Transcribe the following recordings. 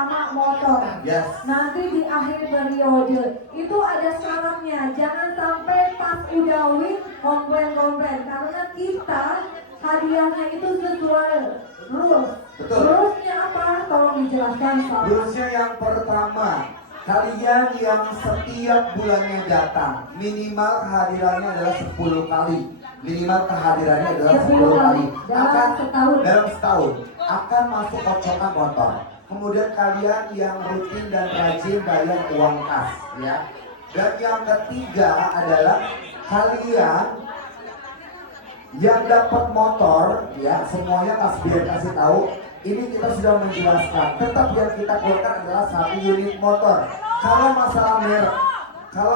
utama motor. Yes. Nanti di akhir periode itu ada syaratnya, jangan sampai pas udah win komplain-komplain, karena kita hadiahnya itu sesuai rules. Betul. Rulesnya apa? Tolong dijelaskan Pak. Rulesnya yang pertama, kalian yang setiap bulannya datang, minimal kehadirannya adalah 10 kali. Minimal kehadirannya adalah 10 kali. Dalam setahun akan masuk kocokan motor. Kemudian kalian yang rutin dan rajin bayar uang kas, ya. Dan yang ketiga adalah kalian yang dapat motor, ya, semuanya biar kasih tahu. Ini kita sudah menjelaskan. Tetap yang kita keluarkan adalah 1 unit motor. Kalau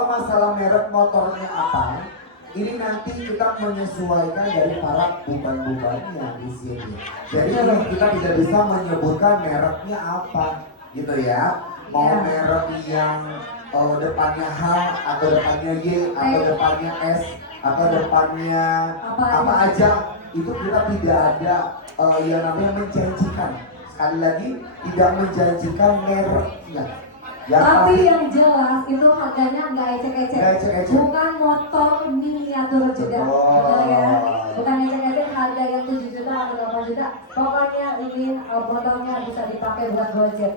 masalah merek motornya apa? Ini nanti kita menyesuaikan dari para beban-bebannya di sini. Jadi kita tidak bisa menyebutkan mereknya apa, gitu ya. Mau merek yang depannya H atau depannya Y atau depannya S atau depannya apa aja, itu kita tidak ada yang namanya menjanjikan. Sekali lagi, tidak menjanjikan mereknya. Tapi yang jelas itu harganya nggak ecek-ecek. Bukan motor miniatur juga, betul ya? Bukan ecek-ecek harga yang 7 juta atau 8 juta. Pokoknya ini motornya bisa dipakai buat Gojek.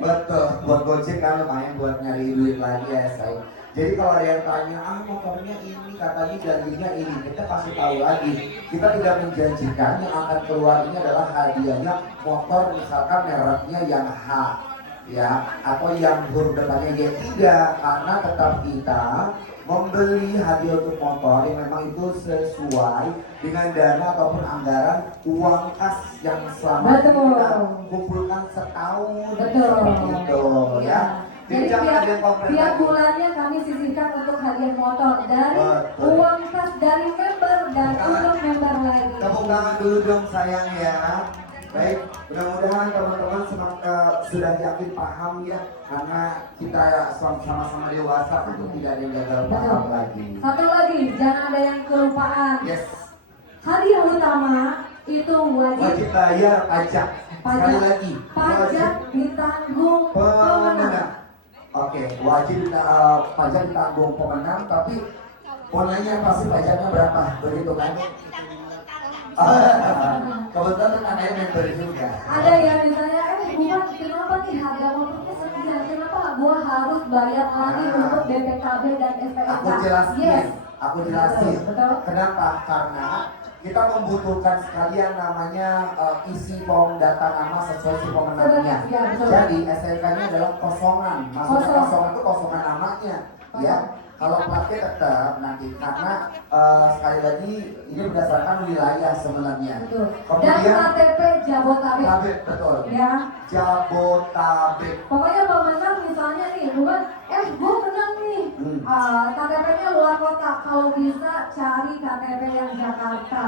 Betul, buat Gojek kan lumayan buat nyari duit lagi ya say. Jadi kalau ada yang tanya, motornya ini katanya janjinya ini, kita kasih tahu lagi. Kita tidak menjanjikan yang akan keluar ini adalah hadiahnya motor misalkan mereknya yang H, ya, atau yang huruf depannya Y, tidak, karena tetap kita membeli hadiah untuk motor yang memang itu sesuai dengan dana ataupun anggaran uang kas yang selama ini kita kumpulkan setahun. Betul. Gitu, ya. Jadi tiap bulannya kami sisihkan untuk hadiah motor dari uang kas dari member dan untuk member lagi. Tepuk tangan dulu dong sayang ya. Baik, mudah-mudahan teman-teman sudah yakin paham ya, karena kita sama-sama dewasa untuk tidak ada yang gagal paham lagi. Satu lagi, jangan ada yang kelupaan. Yes. Hadiah utama itu wajib bayar pajak. Sekali lagi, pajak ditanggung pemenang. Oke, wajib pajak ditanggung pemenang, tapi polanya pasti pajaknya berapa, begitu kan? Kebetulan anaknya member juga. Ada yang misalnya, bukan kenapa nih harga motornya sekian, kenapa gua harus bayar lagi untuk BPKB dan SPNK? Aku jelasin. Betul. Kenapa? Karena kita membutuhkan sekalian namanya isi form data nama sesuai si pemenangnya. Ya, jadi SNK-nya adalah kosongan. Maksudnya kosongan itu kosongan namanya, ya. Kalau platnya tetap nanti, karena sekali lagi ini berdasarkan wilayah sebenarnya. Betul. Kemudian dan KTP Jabotabek. Betul. Ya. Jabotabek. Pokoknya pemenang misalnya nih, bukan gue menang nih. KTP-nya luar kota. Kalau bisa cari KTP yang Jakarta.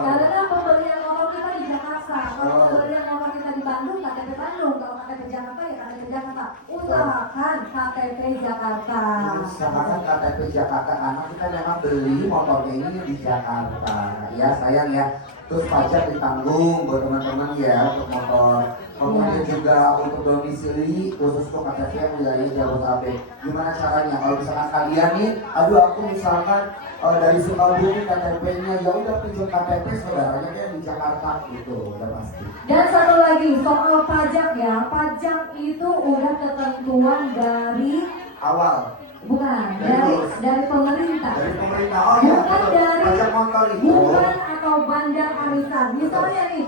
Karena pembelian motor kita di Jakarta. Kalau pembelian motor kita di Bandung, KTP Bandung. Kalau KTP Jakarta ya KTP Jakarta. Usahakan KTP Jakarta. Usahakan KTP Jakarta, karena kita memang beli motornya ini di Jakarta, ya sayang ya. Terus pajak ditanggung buat teman-teman ya untuk motor. Kemudian juga untuk domisili khusus untuk KTP yang wilayah Jabodetabek. Gimana caranya? Kalau misalkan kalian nih, aku misalkan dari Sukabumi KTP-nya, ya udah pinjam KTP saudaranya kayak di Jakarta gitu, udah pasti. Dan satu lagi soal pajak ya, pajak itu udah ketentuan dari awal. Bukan, dari pemerintah. Dari pemerintah, oh iya, bukan dari pajak motor itu. Bukan atau bandar arisan. Misalnya nih,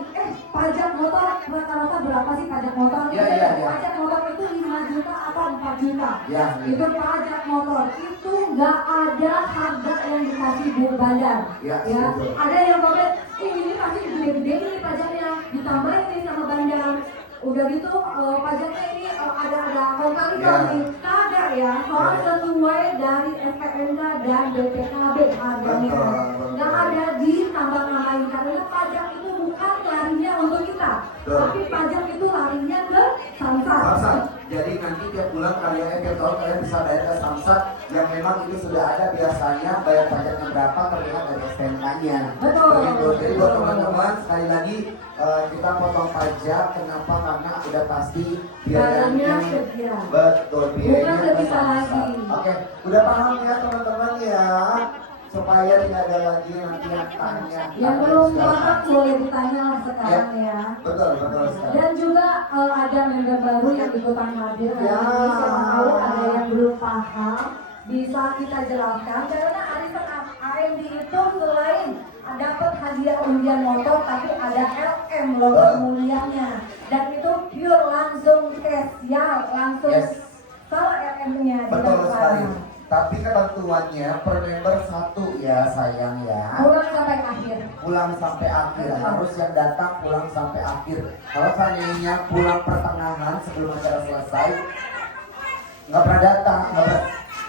pajak motor rata-rata berapa sih pajak motor? Iya. Pajak motor itu 5 juta atau 4 juta. Ya. Itu pajak motor. Itu nggak ada harga yang dikasih bu bandar. Ya. Ada yang komen, ini pasti gede-gede ini pajaknya, ditambahin nih sama bandar. Udah gitu pajaknya ini ada kali-kali kagak ya, soal sesuai dari SPNK dan BPKB harganya. Nggak ada ditambah-tambahin, karena pajak itu bukan larinya untuk kita, tapi pajak itu larinya ke samsat. Jadi nanti tiap bulan kalian tiap tahun kalian bisa bayar ke Samsat yang memang itu sudah ada biasanya bayar pajaknya berapa terlihat dari STNK-nya. Betul. Begitu. Jadi buat teman-teman sekali lagi kita potong pajak kenapa? Karena udah pasti biayanya sedia. betul biayanya Bukan lebih ke Samsat. lagi. Oke, udah paham ya teman-teman ya? Supaya tidak ada lagi nanti yang tanya. Yang belum paham boleh ditanya lah sekarang ya. Betul sekali. Dan juga ada member baru yang ikutan hadir. Ya. Nanti siapa tahu ada yang belum paham bisa kita jelaskan karena arisan AMD itu selain dapat hadiah undian motor tapi ada LM logo mulianya dan itu pure langsung cash ya langsung kalau LM-nya Betul sekali. Tapi ketentuannya per member 1 ya sayang ya. pulang sampai akhir. Pulang sampai akhir, harus yang datang pulang sampai akhir. Kalau seandainya pulang pertengahan sebelum acara selesai, nggak pernah datang,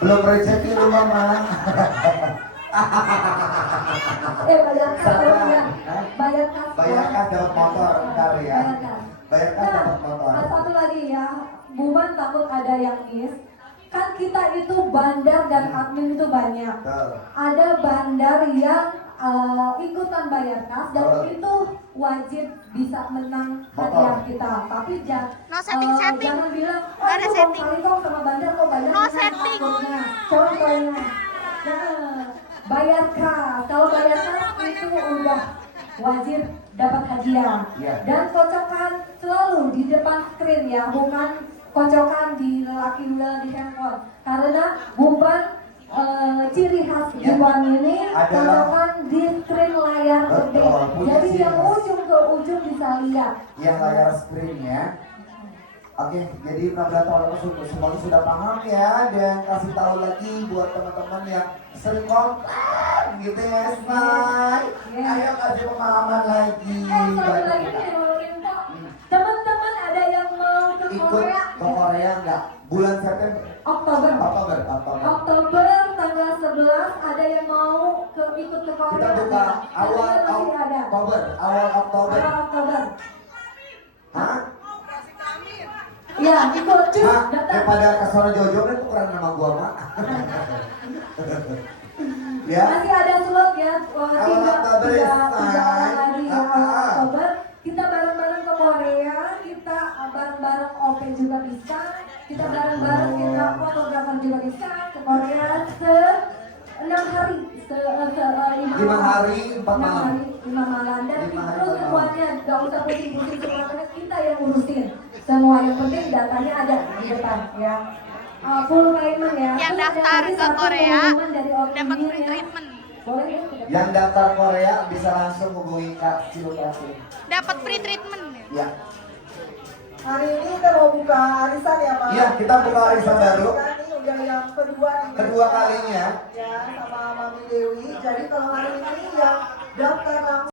belum rezeki rumah mah. Bayar kas ya. Bayar kas dapat motor ntar ya. Bayar kas dapat motor. Satu lagi ya, Buman takut ada yang miss. Kan kita itu bandar dan admin itu banyak. Ada bandar yang ikutan bayar kas dan itu wajib bisa menang hadiah kita. Tapi jangan bilang, Gak ada setting. kali kok sama bandar kok bandar No menang setting. takutnya. Contohnya, bayar kas. Kalau bayar kas itu udah wajib dapat hadiah. Dan kocokan selalu di depan screen ya, bukan kocokan di lelaki di handphone. Karena bukan ciri khas Buban ini kocokan di screen layar gede. Jadi yang ujung ke ujung bisa lihat. Yang layar screen-nya. Oke, jadi mudah-mudahan semuanya sudah paham ya, dan kasih tahu lagi buat teman-teman yang sering komplain gitu ya, Smay. Ayo kasih pemahaman lagi. Satu lagi nih mau info. Teman-teman ada yang mau ke Ikut Korea? ke Korea enggak? Bulan September. Oktober tanggal 11 ada yang mau ikut ke Korea? Kita buka awal Masih ada. Oktober. Hah? Ya, ikut cuy. Daripada kesana Jojo kan tukeran nama gua mah. Ya. Masih ada slot ya. Awal Oktober ya, tiga orang lagi ya awal Ah. Oktober. Kita bareng-bareng ke Korea, kita bareng-bareng OP juga bisa. Kita bareng-bareng kita fotografer juga bisa ke Korea 6 hari, 5 hari 4 malam. 5 malam dan 5 hari, terus 4 malam. semuanya gak usah pusing-pusing semuanya kita yang urusin. Semua yang penting datanya ada di depan ya. Full payment ya. Yang Terus ada daftar lagi ke satu Korea pengumuman dari dapat Orkini free ya. treatment. Boleh ya? Yang daftar Korea bisa langsung hubungi Kak Cilukasi. Dapat free treatment. Ya. Hari ini kita mau buka arisan ya, Mas? Iya, kita buka arisan baru. Ini udah yang kedua nih. Kedua kalinya. Ya, sama Mami Dewi. Jadi kalau hari ini yang daftar langsung